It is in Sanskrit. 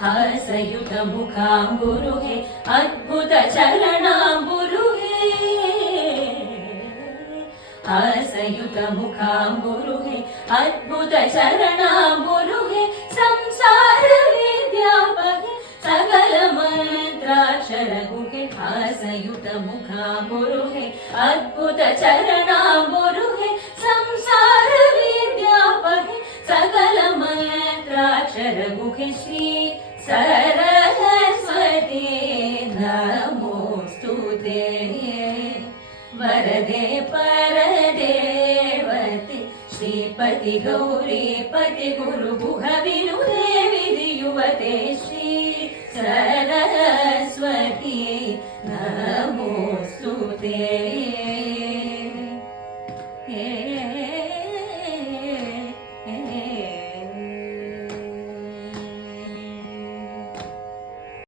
हासयुत मुखाम्बुरुहे अद्भुत चरणाम्बुरुहे हासयुत मुखाम्बुरुहे अद्भुत चरणाम्बुरुहे संसार विद्यापहे सकल मंत्राक्षरगुहे हासयुत मुखाम्बुरुहे अद्भुत चरणाम्बुरुहे संसार विद्यापहे सकल मंत्राक्षरगुहे श्री सरस्वती नमोस्तुते वरदे परदेवते श्रीपति गौरी पति गुरु गुह विनुदे विधि